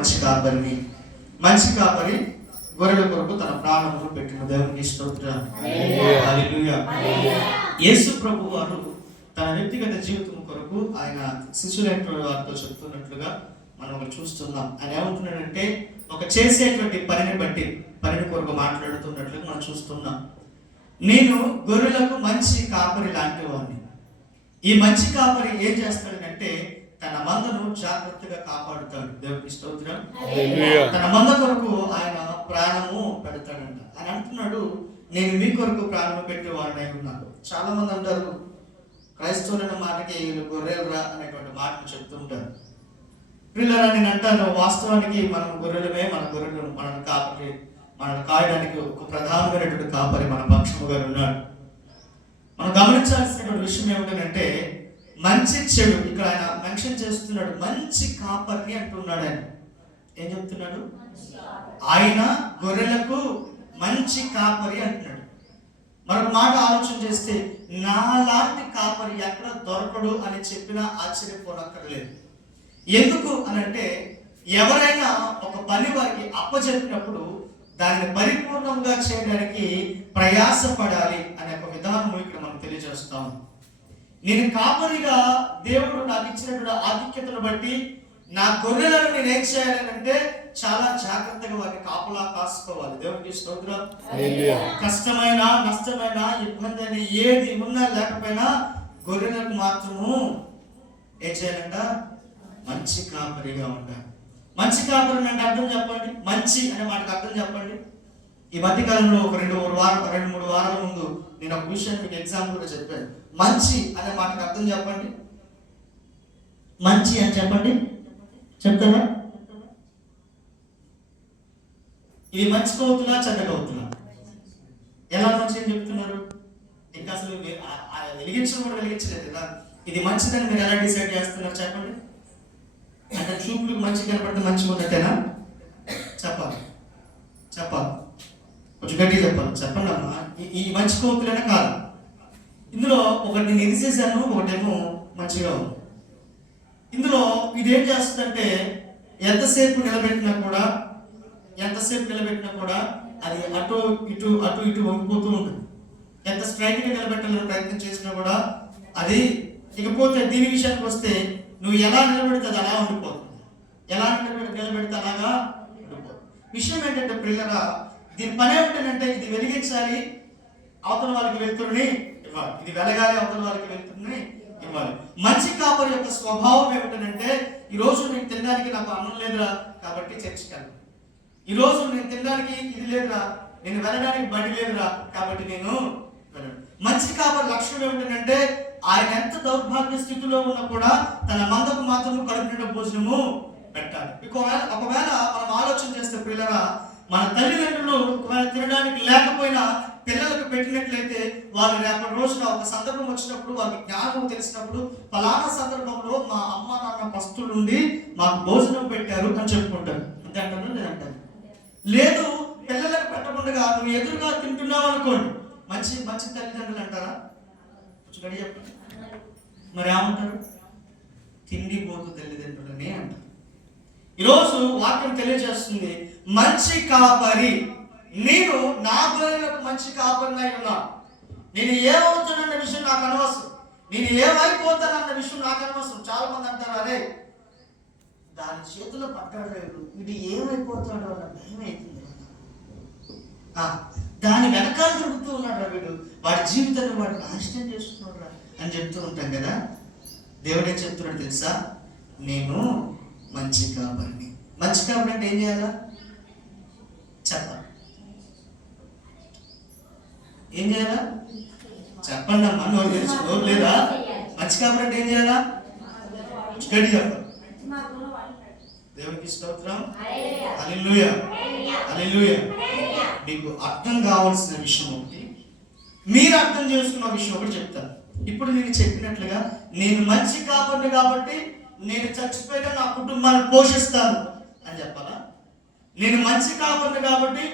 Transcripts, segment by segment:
మంచి కాపరిని, మంచి కాపరి గొర్రెల కొరకు తన ప్రాణమును పెట్టిన దేవునికి స్తోత్రం. హల్లెలూయా. యేసు ప్రభు వారు తన వ్యక్తిగత జీవితం కొరకు ఆయన శిష్యులైన వారితో చెప్తున్నట్లుగా మనం చూస్తున్నాం. ఆయన ఏమంటున్నాడంటే ఒక చేసేటువంటి పనిని బట్టి పనిని కొరకు మాట్లాడుతున్నట్లుగా మనం చూస్తున్నాం. నేను గొర్రెలకు మంచి కాపరి లాంటి వాడిని. ఈ మంచి కాపరి ఏం చేస్తాడంటే తన మందను జాగ్రత్తగా కాపాడుతాడు. దేవునికి స్తోత్రం. తన మంద కొరకు ఆయన ప్రాణము పెడతాడంట. ఆయన అంటున్నాడు, నేను మీ కొరకు ప్రాణము పెట్టేవాడినై ఉన్నాను. చాలా మంది అంటారు క్రైస్తవులైన మాటకి వీళ్ళు గొర్రెలురా అనేటువంటి మాటలు చెప్తుంటారు. పిల్లరా, నేను అంటాను, వాస్తవానికి మనం గొర్రెలమే. మన గొర్రెలు మనల్ని కాపరి, మనల్ని కాయడానికి ఒక ప్రధానమైనటువంటి కాపరి మన పక్షముగా ఉన్నాడు. మనం గమనించాల్సినటువంటి విషయం ఏమిటంటే మంచి చెడు ఇక్కడ ఆయన మెన్షన్ చేస్తున్నాడు. మంచి కాపరి అంటున్నాడు. ఆయన ఏం చెప్తున్నాడు? ఆయన గొర్రెలకు మంచి కాపరి అంటున్నాడు. మరొక మాట ఆలోచన చేస్తే నాలాంటి కాపరి ఎక్కడ దొరకడు అని చెప్పినా ఆశ్చర్యపోనక్కర్లేదు. ఎందుకు అనంటే ఎవరైనా ఒక పని వారికి అప్పచెప్పినప్పుడు దానిని పరిపూర్ణంగా చేయడానికి ప్రయాసపడాలి అనే ఒక విధానం ఇక్కడ మనం తెలియజేస్తాము. నేను కాపరిగా దేవుడు నాకు ఇచ్చినటువంటి ఆధిక్యతను బట్టి నా గొర్రెలను నేను ఏం చేయాలంటే చాలా జాగ్రత్తగా వారిని కాపులా కాసుకోవాలి. దేవునికి స్తోత్రం. కష్టమైన, నష్టమైన, ఇబ్బంది అని ఏది ఉన్నా లేకపోయినా గొర్రెలకు మాత్రము ఏం చేయాలంట? మంచి కాపరిగా ఉండాలి. మంచి కాపరి అంటే అర్థం చెప్పండి. మంచి అనే మాటకు అర్థం చెప్పండి. ఈ మధ్యకాలంలో ఒక 2-3 వారాల ముందు నేను ఒక విషయాన్ని మీకు ఎగ్జాంపుల్ కూడా చెప్పాను. మంచి అనే మాటకు అర్థం చెప్పండి. మంచి అని చెప్పండి. చెప్తారా? ఇది మంచి కవుతులా చెడ్డ కవుతులా? ఎలా మంచి అని చెప్తున్నారు? ఇంకా అసలు వెలిగించడం కూడా వెలిగించలేదు కదా. ఇది మంచిదని మీరు ఎలా డిసైడ్ చేస్తున్నారు చెప్పండి. అంటే చూపులకు మంచి కనపడితే మంచిగా ఉన్నట్టేనా? చెప్పాలి కొంచెం గట్టిగా చెప్పండి అమ్మా. ఈ మంచి కోతులనే కాదు. ఇందులో ఒకటి నేను ఎదిసేసాను, ఒకటేమో మంచిగా ఉంది. ఇందులో ఇదేం చేస్తుందంటే ఎంతసేపు నిలబెట్టినా కూడా అది అటు ఇటు వంగిపోతూ ఉంటుంది. ఎంత స్ట్రైట్గా నిలబెట్టాలని ప్రయత్నం చేసినా కూడా అది. ఇకపోతే దీని విషయానికి వస్తే నువ్వు ఎలా నిలబెడితే అది అలా ఉండిపోతుంది. ఎలా నిలబెడితే అలాగా ఉండిపోతుంది. విషయం ఏంటంటే పిల్లరా, దీని పని ఏమిటంటే ఇది వెలిగించాలి, అవతల వాళ్ళకి వెళ్తుని ఇవ్వాలి. ఇది వెలగాలి, అవతల వాళ్ళకి వెళ్తుని ఇవ్వాలి. మంచి కాపరి యొక్క స్వభావం ఏమిటంటే ఈరోజు నేను తినడానికి నాకు అన్నం లేదురా కాబట్టి చర్చికి వెళ్ళను. ఈరోజు నేను తినడానికి ఇది లేదురా, నేను వెళ్ళడానికి బడి లేదురా కాబట్టి నేను వెళ్ళను. మంచి కాపరి లక్ష్యం ఏమిటంటే ఆయన ఎంత దౌర్భాగ్య స్థితిలో ఉన్నా కూడా తన మందకు మాత్రము కడుపు నిండా భోజనము పెట్టాలి. ఒకవేళ మనం ఆలోచన చేస్తే పిల్లరా, మన తల్లిదండ్రులు ఒకవేళ తినడానికి లేకపోయినా పిల్లలకు పెట్టినట్లయితే వాళ్ళు రేపటి రోజున ఒక సందర్భం వచ్చినప్పుడు వాళ్ళకి జ్ఞానం తెలిసినప్పుడు ఫలానా సందర్భంలో మా అమ్మ నాన్న పస్తులుండి మాకు భోజనం పెట్టారు అని చెప్పుకుంటారు. అంతే అంటారు లేదంటారు? లేదు, పిల్లలకు పెట్టకుండా నువ్వు ఎదురుగా తింటున్నావు అనుకోండి, మంచి తల్లిదండ్రులు అంటారా? గడి చెప్పండి. మరి ఏమంటారు? తిండి పోతు తల్లిదండ్రులని అంటారు. ఈరోజు వాక్యం తెలియజేస్తుంది, మంచి కాపరి నేను నా గొర్రెలకు మంచి కాపరినై ఉన్నా. నేను ఏమవుతానన్న విషయం నాకు అనవసరం, నేను ఏమైపోతానన్న విషయం నాకు అనవసరం. చాలా మంది అంటారు, అరే దాని చేతిలో పట్టాడు, ఇది ఏమైపోతాడో అన్న భయం అవుతుంది. దాని వెనకాల తిరుగుతూ ఉన్నాడు వీడు, వాడి జీవితాన్ని వాడు నాశనం చేస్తున్నాడు అని చెప్తూ ఉంటాం కదా. దేవుడే చెప్తున్నాడు తెలుసా, నేను మంచి కాపరిని. మంచి కాపరి అంటే ఏం చేయాలా చెప్పాలి? ఏం చేయాలా చెప్పండి అమ్మా. నోరు లేదా? మంచి కాపరి అంటే ఏం చేయాలా? గడి చెప్పాలి. దేవునికి స్తోత్రం. హల్లెలూయా. మీకు అర్థం కావాల్సిన విషయం ఒకటి, మీరు అర్థం చేసుకున్న విషయం ఒకటి చెప్తాను. ఇప్పుడు నేను చెప్పినట్లుగా నేను మంచి కాపరిని కాబట్టి నేను చచ్చిపోయినా నా కుటుంబాన్ని పోషిస్తాను అని చెప్పాలా? నేను మంచి కాపరిని కాబట్టి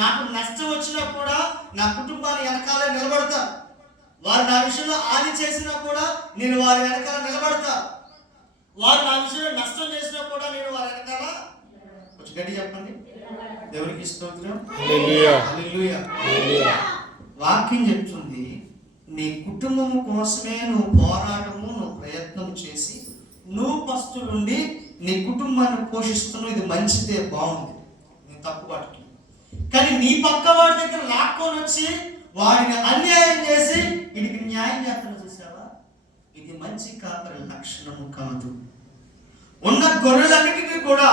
నాకు నష్టం వచ్చినా కూడా నా కుటుంబాన్ని వెనకాలే నిలబడతా. వారు నా విషయంలో హాని చేసినా కూడా నేను వారి వెనకాల నిలబడతా. వారు నా విషయంలో నష్టం చేసినా కూడా నేను వారి వెనకాల గట్టి చెప్పండి. దేవునికి స్తోత్రం. హల్లెలూయా. హల్లెలూయా. హల్లెలూయా. వాక్యం చెప్తుంది, నీ కుటుంబము కోసమే నువ్వు పోరాటము, నువ్వు ప్రయత్నం చేసి నువ్వు ఫస్ట్ నుండి నీ కుటుంబాన్ని పోషిస్తున్నావు. ఇది మంచిదే, బాగుంది, నేను తప్పు పట్టుకు. కానీ నీ పక్క వాడి దగ్గర లాక్కొని వచ్చి వాడిని అన్యాయం చేసి వీడికి న్యాయం చేస్తాను చూసావా, ఇది మంచి కాపరి లక్షణము కాదు. ఉన్న గొర్రెలన్నిటికీ కూడా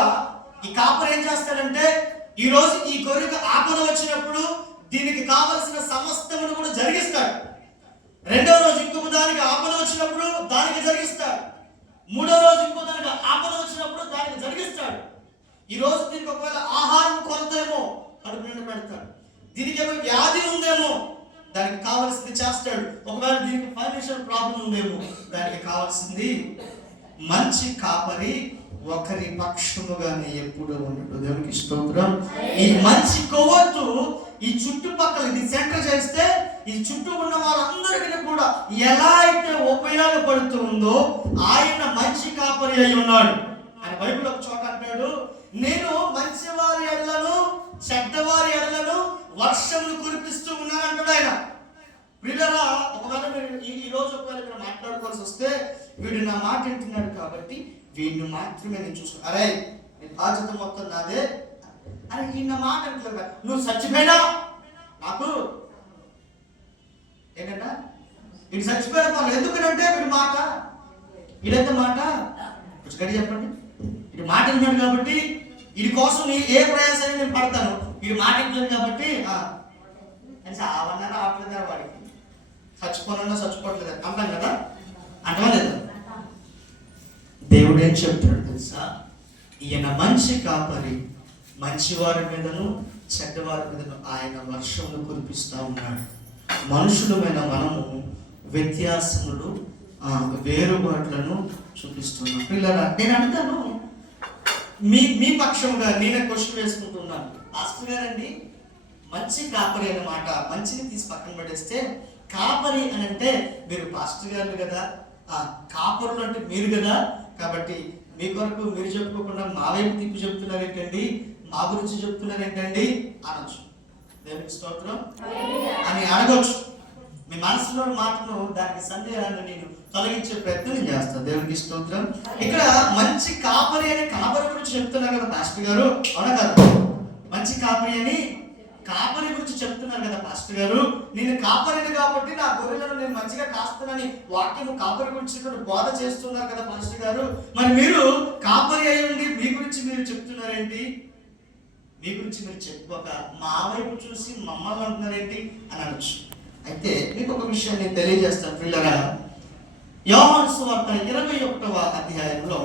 ఈ కాపరి ఏం చేస్తాడంటే, ఈ రోజు ఈ గొర్రెకి ఆపద వచ్చినప్పుడు దీనికి కావలసిన సమస్తమును కూడా జరిగిస్తాడు. రెండవ రోజు ఇంకొక దానికి ఆపద వచ్చినప్పుడు దానికి జరిగిస్తాడు. మూడో రోజు ఇంకో దానికి ఆపద వచ్చినప్పుడు దానికి జరిగిస్తాడు. ఈ రోజు దీనికి ఒకవేళ ఆహారం కొరతేమో కడుపు నిండా పెడతాడు. దీనికి ఏమో వ్యాధి ఉందేమో దానికి కావాల్సింది చేస్తాడు. ఒకవేళ దీనికి ఫైనాన్షియల్ ప్రాబ్లం ఉందేమో దానికి కావాల్సింది. మంచి కాపరి ఒకరి పక్షముగానే ఎప్పుడు ఉన్నట్టు. దేవునికి స్తోత్రం. ఈ మంచి కొవ్వొత్తు ఈ చుట్టుపక్కల ఇది సెంటర్ చేస్తే ఈ చుట్టూ ఉన్న వాళ్ళందరికీ కూడా ఎలా అయితే ఉపయోగపడుతుందో ఆయన మంచి కాపరి అయి ఉన్నాడు. ఆయన బైబిల్ ఒక చోట అంటాడు, నేను మంచి వారి ఎడలను చెడ్డవారి ఎడలను వర్షమును కురిపిస్తూ ఉన్నాను అంటాడు ఆయన. వీళ్ళరా ఒకవేళ మీరు ఈ రోజు ఒకవేళ మీరు మాట్లాడుకోవాల్సి వస్తే, వీడు నా మాట వింటున్నాడు కాబట్టి వీడిని మాత్రమే నేను చూసుకున్నాను, అరే నీ బాధ్యత మొత్తం నాదే అని ఈ నా మాట అంటున్నా. నువ్వు చచ్చిపోయినా నాకు ఏంటంట, వీడు చచ్చిపోయిన పనులు ఎందుకంటే వీడి మాట, వీడైతే మాట కొంచెం గడి చెప్పండి. వీడి మాట విన్నాడు కాబట్టి వీడి కోసం ఏ ప్రయాసాన్ని నేను పడతాను. వీడి మాట విన్నాడు కాబట్టి చావన్నా ఆపలేదా వాడికి, చచ్చిపోనన్నా చచ్చిపోవట్లేదు అంటాం కదా, అంటవా లేదా? దేవుడు ఏం చెప్తున్నాడు తెలుసా, ఈయన మంచి కాపరి, మంచివారి మీదను చెడ్డవారి మీదను ఆయన వర్షమును కురిపిస్తూ ఉన్నాడు. మనుషులమైన మనము వ్యత్యాసములు వేరుబాట్లను చూపిస్తున్నాం. పిల్లరా నేను అంటాను, మీ పక్షంగా నేనే క్వశ్చన్ వేసుకుంటున్నాను. పాస్టర్ గారండి, మంచి కాపరి అన్నమాట మంచిని తీసి పక్కన పడేస్తే, కాపరి అని అంటే మీరు పాస్టర్ గారు కదా, కాపరులు అంటే మీరు కదా, కాబట్టి మీ కొరకు మీరు చెప్పుకోకుండా మా వైపు తిప్పి చెప్తున్నారేంటండి, మా గురించి చెప్తున్నారేంటండి అనొచ్చు. దేవునికి స్తోత్రం అని అడగొచ్చు. మీ మనసులో మాటను దానికి సందేహాన్ని నేను తొలగించే ప్రయత్నం నేను చేస్తాను. దేవునికి స్తోత్రం. ఇక్కడ మంచి కాపరి అనే కాపరి గురించి చెప్తున్నారు కదా పాస్టర్ గారు, అవునా కదా? మంచి కాపరి అని కాపరి గురించి చెప్తున్నారు కదా పాస్టర్ గారు. నేను కాపరిని కాబట్టి నా గొర్రెలను నేను మంచిగా కాస్తానని వాక్యము కాపరి గురించి బోధ చేస్తున్నారు కదా పాస్టర్ గారు. మరి మీరు కాపరి అయి ఉండి మీ గురించి మీరు చెప్తున్నారేంటి? మీ గురించి మీరు చెప్పుకోక మా వైపు చూసి మమ్మల్ని అంటున్నారేంటి అని అనొచ్చు. అయితే మీకు ఒక విషయం నేను తెలియజేస్తాను పిల్లరా. యోహాను సువార్త 21వ అధ్యాయంలో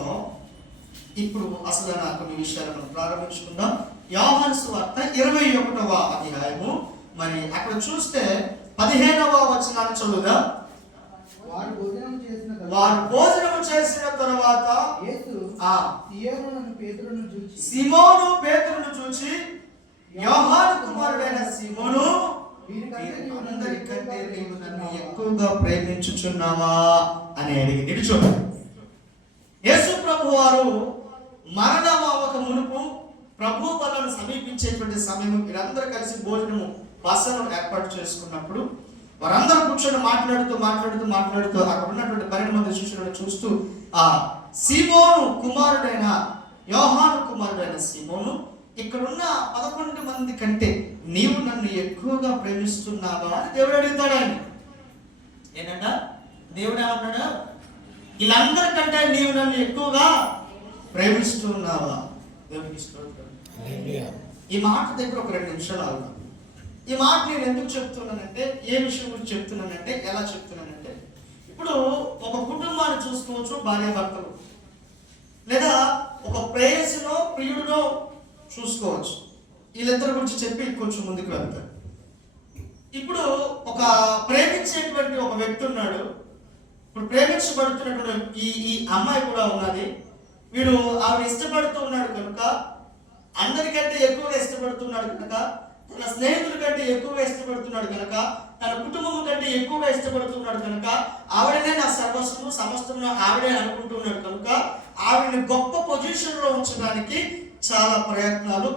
ఇప్పుడు అసలు కొన్ని విషయాలు మనం ప్రారంభించుకుందాం. యోహాను సువార్త 21వ అధ్యాయము, మరి అక్కడ చూస్తే 15వ వచనాన్ని చదువుదాం. వారు భోజనం చేసిన తరువాత సీమోను పేతురును చూచి, యోహాను కుమారుడైన సీమోను, అందరికంటే నీవు నన్ను ఎక్కువగా ప్రేమించుచున్నావా అని అడిగి. ఇటు చూడండి, యేసు ప్రభు వారు మరణమవక మునుపు ప్రభు బలను సమీపించేటువంటి సమయం వీరందరూ కలిసి భోజనము బసను ఏర్పాటు చేసుకున్నప్పుడు వారందరూ కూర్చొని మాట్లాడుతూ అక్కడ ఉన్నటువంటి 12 మంది శిష్యులను చూస్తూ, ఆ సీమోను కుమారుడైన యోహాను కుమారుడైన సీమోను, ఇక్కడున్న 11 మంది కంటే నీవు నన్ను ఎక్కువగా ప్రేమిస్తున్నావా అని దేవుడు అడుగుతాడు. ఆయన ఏంటంట, దేవుడు ఏమంటాడు, వీళ్ళందరికంటే నీవు నన్ను ఎక్కువగా ప్రేమిస్తున్నావా? దేవునికి స్తోత్రం. ఈ మాట దగ్గర ఒక 2 నిమిషాలు ఆగుతాం. ఈ మాట నేను ఎందుకు చెప్తున్నానంటే, ఏ విషయం గురించి చెప్తున్నానంటే, ఎలా చెప్తున్నానంటే, ఇప్పుడు ఒక కుటుంబాన్ని చూసుకోవచ్చు, భార్య భర్తలు, లేదా ఒక ప్రేయసినో ప్రియుడినో చూసుకోవచ్చు. వీళ్ళిద్దరి గురించి చెప్పి కొంచెం ముందుకు వెళ్తారు. ఇప్పుడు ఒక ప్రేమించేటువంటి ఒక వ్యక్తి ఉన్నాడు. ఇప్పుడు ప్రేమించబడుతున్నటువంటి ఈ అమ్మాయి కూడా ఉన్నది. వీడు ఆవిడ ఇష్టపడుతూ ఉన్నాడు కనుక, అందరికంటే ఎక్కువగా ఇష్టపడుతున్నాడు కనుక, తన స్నేహితుల కంటే ఎక్కువగా ఇష్టపడుతున్నాడు కనుక, తన కుటుంబం కంటే ఎక్కువగా ఇష్టపడుతున్నాడు కనుక, ఆవిడనే నా సర్వస్వము సమస్తము ఆవిడే అనుకుంటున్నాడు కనుక, ఆవిడని గొప్ప పొజిషన్లో ఉంచడానికి చాలా ప్రయత్నాలు